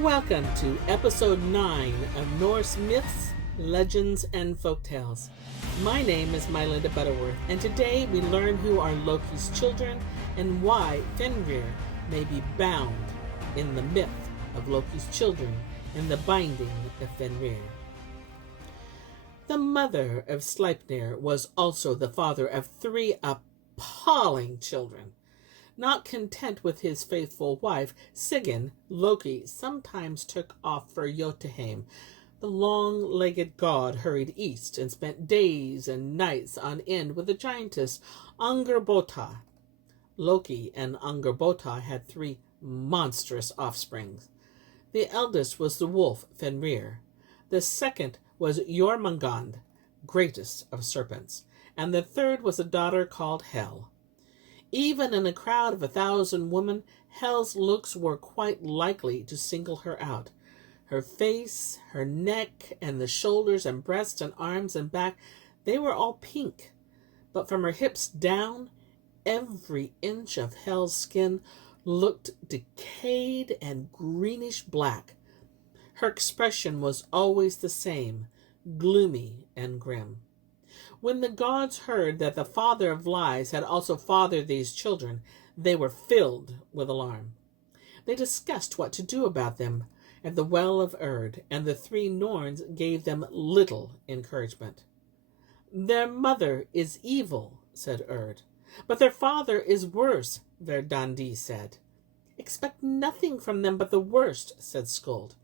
Welcome to episode 9 of Norse Myths, Legends, and Folktales. My name is MyLinda Butterworth, and today we learn who are Loki's children and why Fenrir may be bound in the myth of Loki's children in the Binding of Fenrir. The mother of Sleipnir was also the father of 3 appalling children. Not content with his faithful wife, Sigyn, Loki sometimes took off for Jotunheim. The long-legged god hurried east and spent days and nights on end with the giantess Angraboda. Loki and Angraboda had 3 monstrous offspring. The eldest was the wolf Fenrir. The second was Jormungand, greatest of serpents. And the third was a daughter called Hel. Even in a crowd of 1,000 women, Hel's looks were quite likely to single her out. Her face, her neck, and the shoulders and breasts and arms and back, they were all pink. But from her hips down, every inch of Hel's skin looked decayed and greenish black. Her expression was always the same, gloomy and grim. When the gods heard that the father of lies had also fathered these children, they were filled with alarm. They discussed what to do about them at the well of Urd, and the 3 Norns gave them little encouragement. "Their mother is evil," said Urd. "But their father is worse," Verdandi said. "Expect nothing from them but the worst," said Skuld.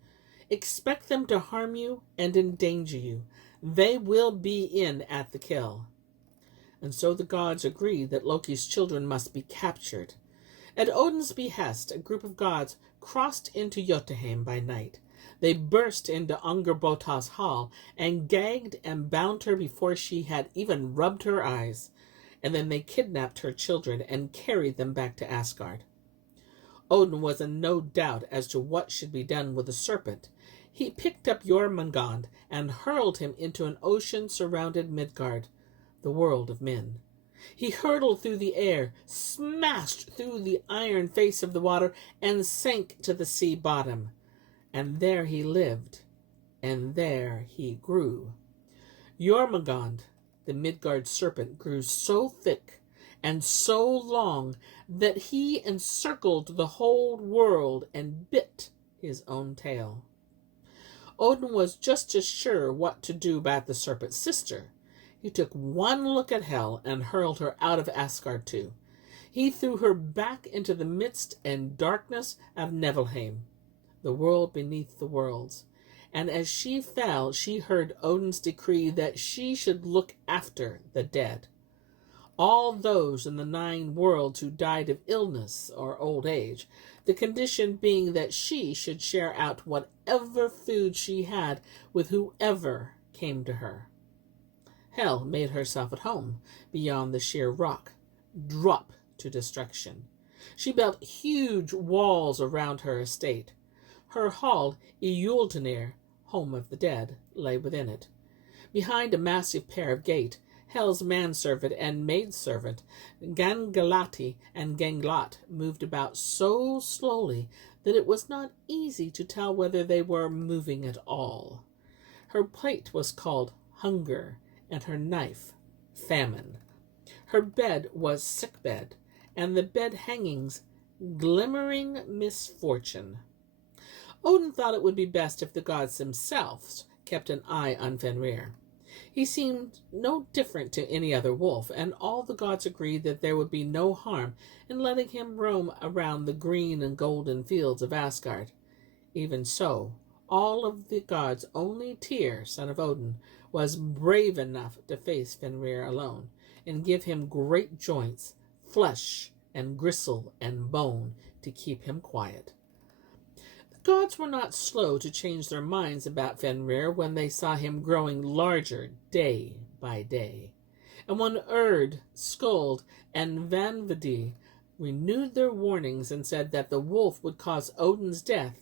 "Expect them to harm you and endanger you. They will be in at the kill." And so the gods agreed that Loki's children must be captured. At Odin's behest, a group of gods crossed into Jotunheim by night. They burst into Angraboda's hall and gagged and bound her before she had even rubbed her eyes. And then they kidnapped her children and carried them back to Asgard. Odin was in no doubt as to what should be done with the serpent. He picked up Jormungand and hurled him into an ocean-surrounded Midgard, the world of men. He hurtled through the air, smashed through the iron face of the water, and sank to the sea bottom. And there he lived, and there he grew. Jormungand, the Midgard serpent, grew so thick and so long that he encircled the whole world and bit his own tail. Odin was just as sure what to do about the serpent's sister. He took one look at Hel and hurled her out of Asgard too. He threw her back into the midst and darkness of Niflheim, the world beneath the worlds. And as she fell, she heard Odin's decree that she should look after the dead. All those in the 9 worlds who died of illness or old age, the condition being that she should share out whatever food she had with whoever came to her. Hel made herself at home beyond the sheer rock, drop to destruction. She built huge walls around her estate. Her hall, Iultanir, home of the dead, lay within it. Behind a massive pair of gate, Hel's manservant and maidservant, Gangalati and Ganglat, moved about so slowly that it was not easy to tell whether they were moving at all. Her plate was called Hunger, and her knife Famine. Her bed was Sickbed, and the bed hangings Glimmering Misfortune. Odin thought it would be best if the gods themselves kept an eye on Fenrir. He seemed no different to any other wolf, and all the gods agreed that there would be no harm in letting him roam around the green and golden fields of Asgard. Even so, all of the gods, only Tyr, son of Odin, was brave enough to face Fenrir alone, and give him great joints, flesh and gristle and bone to keep him quiet. The gods were not slow to change their minds about Fenrir when they saw him growing larger day by day. And when Urd, Skuld, and Vanvadi renewed their warnings and said that the wolf would cause Odin's death,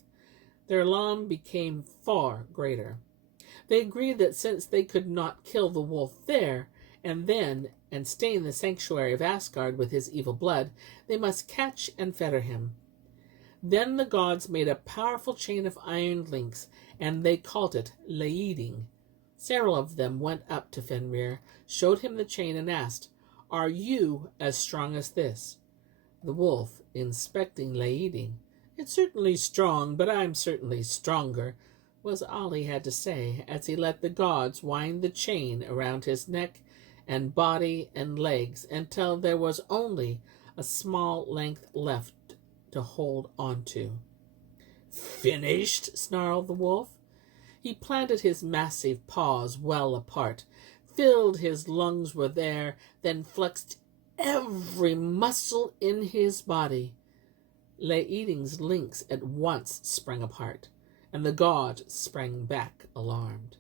their alarm became far greater. They agreed that since they could not kill the wolf there and stain the sanctuary of Asgard with his evil blood, they must catch and fetter him. Then the gods made a powerful chain of iron links, and they called it Laeding. Several of them went up to Fenrir, showed him the chain, and asked, "Are you as strong as this?" The wolf, inspecting Laeding, "It's certainly strong, but I'm certainly stronger," was all he had to say as he let the gods wind the chain around his neck and body and legs until there was only a small length left to hold onto. "Finished?" snarled the wolf. He planted his massive paws well apart, filled his lungs with air, then flexed every muscle in his body. Laeding's links at once sprang apart, and the gods sprang back alarmed.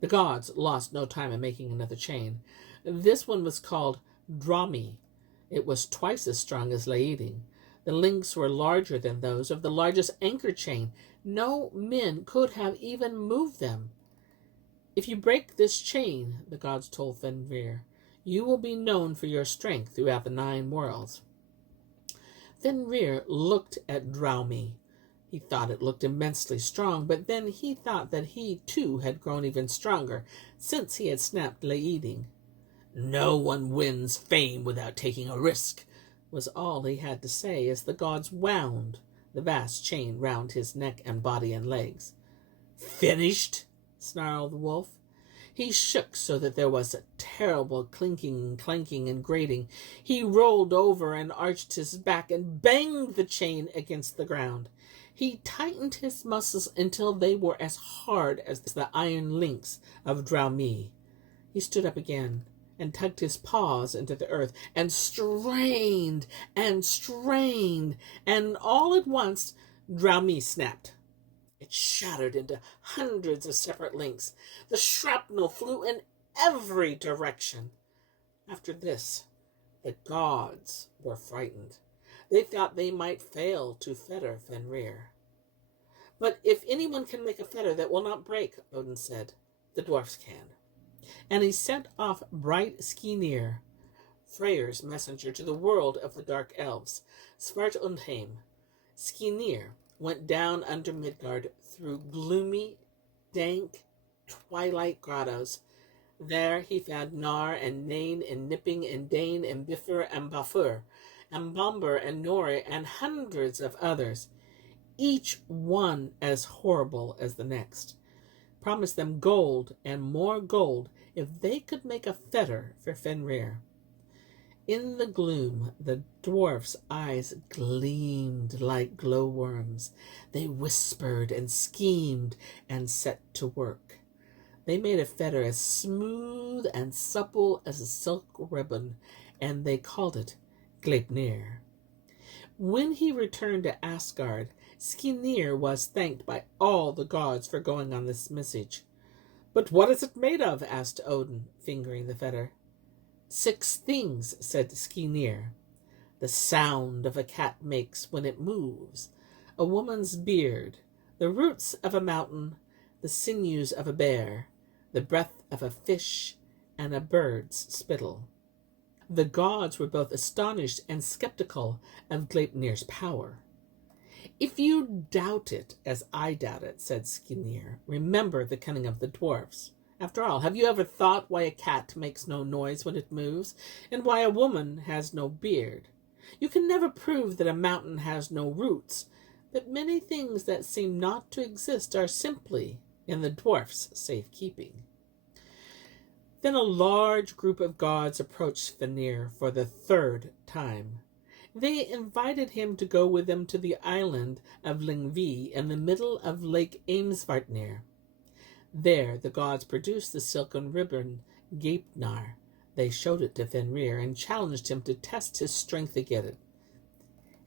The gods lost no time in making another chain. This one was called Drami. It was twice as strong as Laeding. The links were larger than those of the largest anchor chain. No men could have even moved them. "If you break this chain," the gods told Fenrir, "you will be known for your strength throughout the 9 worlds." Fenrir looked at Draumi. He thought it looked immensely strong, but then he thought that he too had grown even stronger since he had snapped Laeding. "No one wins fame without taking a risk," was all he had to say as the gods wound the vast chain round his neck and body and legs. "Finished?" snarled the wolf. He shook so that there was a terrible clinking, clanking, and grating. He rolled over and arched his back and banged the chain against the ground. He tightened his muscles until they were as hard as the iron links of Draumi. He stood up again and tugged his paws into the earth and strained, and all at once Draumi snapped. It shattered into hundreds of separate links. The shrapnel flew in every direction. After this, the gods were frightened. They thought they might fail to fetter Fenrir. "But if anyone can make a fetter that will not break," Odin said, "the dwarfs can." And he sent off bright Skirnir, Freyr's messenger to the world of the dark elves, Svartalfheim. Skirnir went down under Midgard through gloomy, dank, twilight grottos. There he found Nar and Nain and Nipping and Dane and Bifur and Bafur and Bomber and Nori and hundreds of others, each one as horrible as the next. Promised them gold and more gold if they could make a fetter for Fenrir. In the gloom, the dwarfs' eyes gleamed like glowworms. They whispered and schemed and set to work. They made a fetter as smooth and supple as a silk ribbon, and they called it Sleipnir. When he returned to Asgard, Skirnir was thanked by all the gods for going on this message. "But what is it made of?" asked Odin, fingering the fetter. 6 things, said Skirnir. "The sound of a cat makes when it moves, a woman's beard, the roots of a mountain, the sinews of a bear, the breath of a fish, and a bird's spittle." The gods were both astonished and skeptical of Gleipnir's power. "If you doubt it, as I doubt it," said Skirnir, "remember the cunning of the dwarfs. After all, have you ever thought why a cat makes no noise when it moves, and why a woman has no beard? You can never prove that a mountain has no roots, but many things that seem not to exist are simply in the dwarfs' safekeeping." Then a large group of gods approached Fenrir for the 3rd time. They invited him to go with them to the island of Lyngvi in the middle of Lake Eimsvartnir. There the gods produced the silken ribbon Gleipnir. They showed it to Fenrir and challenged him to test his strength to get it.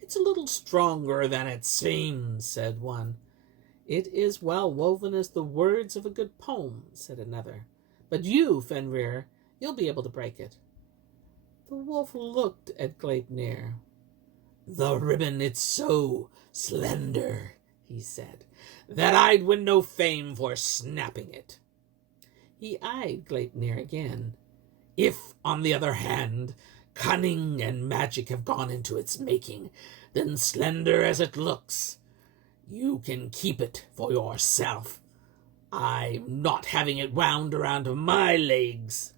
"It's a little stronger than it seems," said one. "It is well woven as the words of a good poem," said another. "But you, Fenrir, you'll be able to break it." The wolf looked at Gleipnir. "The ribbon, it's so slender," he said, "that I'd win no fame for snapping it." He eyed Gleipnir again. "If, on the other hand, Cunning and magic have gone into its making, then slender as it looks. You can keep it for yourself. I'm not having it wound around my legs."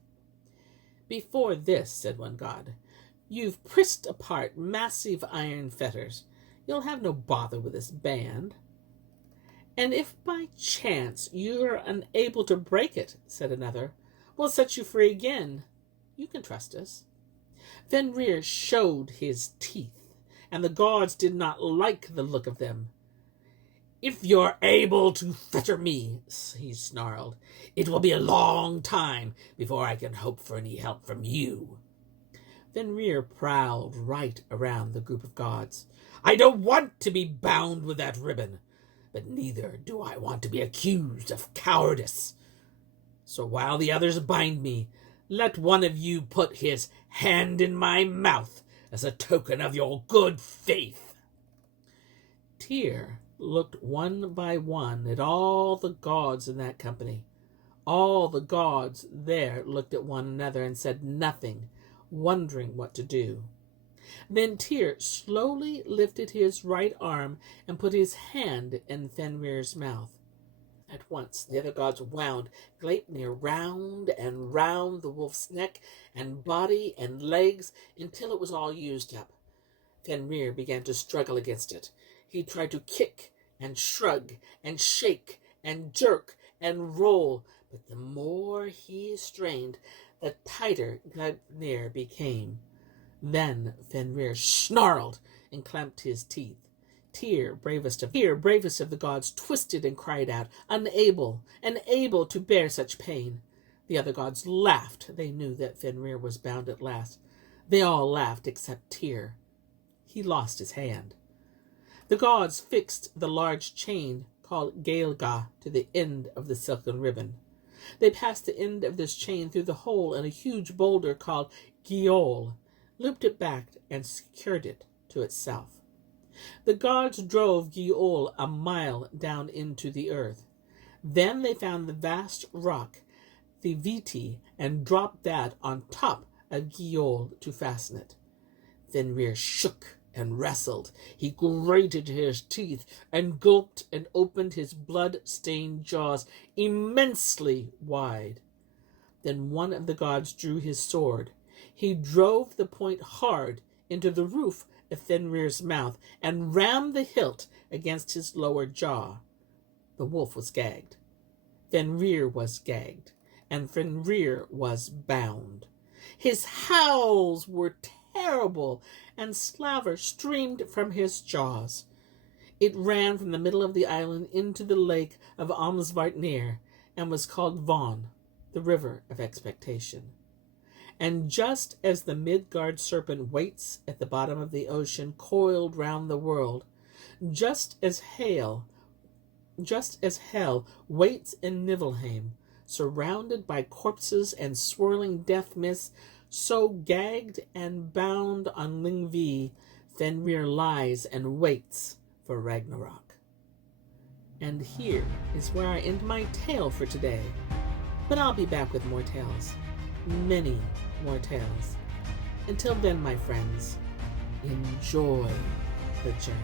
"Before this," said one god, "you've pressed apart massive iron fetters. You'll have no bother with this band." "And if by chance you're unable to break it," said another, "we'll set you free again. You can trust us." Fenrir showed his teeth, and the gods did not like the look of them. "If you're able to fetter me," he snarled, "it will be a long time before I can hope for any help from you." Fenrir prowled right around the group of gods. "I don't want to be bound with that ribbon, but neither do I want to be accused of cowardice. So while the others bind me, let one of you put his hand in my mouth as a token of your good faith." Tyr looked one by one at all the gods in that company. All the gods there looked at one another and said nothing, wondering what to do. Then Tyr slowly lifted his right arm and put his hand in Fenrir's mouth. At once the other gods wound Sleipnir round and round the wolf's neck and body and legs until it was all used up. Fenrir began to struggle against it. He tried to kick and shrug and shake and jerk and roll, but the more he strained, the tighter Sleipnir became. Then Fenrir snarled and clamped his teeth. Tyr, bravest of the gods, twisted and cried out, unable to bear such pain. The other gods laughed. They knew that Fenrir was bound at last. They all laughed except Tyr. He lost his hand. The gods fixed the large chain called Gaelga to the end of the silken ribbon. They passed the end of this chain through the hole in a huge boulder called Giol, looped it back, and secured it to itself. The gods drove Giol a mile down into the earth. Then they found the vast rock, the Viti, and dropped that on top of Giol to fasten it. Fenrir shook and wrestled. He grated his teeth and gulped and opened his blood-stained jaws immensely wide. Then one of the gods drew his sword. He drove the point hard into the roof of Fenrir's mouth and rammed the hilt against his lower jaw. The wolf was gagged. Fenrir was gagged, and Fenrir was bound. His howls were terrible, and slaver streamed from his jaws. It ran from the middle of the island into the lake of Amsvartnir and was called Von, the river of expectation. And just as the Midgard serpent waits at the bottom of the ocean, coiled round the world, just as hell waits in Niflheim, surrounded by corpses and swirling death mists, so gagged and bound on Lyngvi, Fenrir lies and waits for Ragnarok. And here is where I end my tale for today. But I'll be back with more tales. Many more tales. Until then, my friends, enjoy the journey.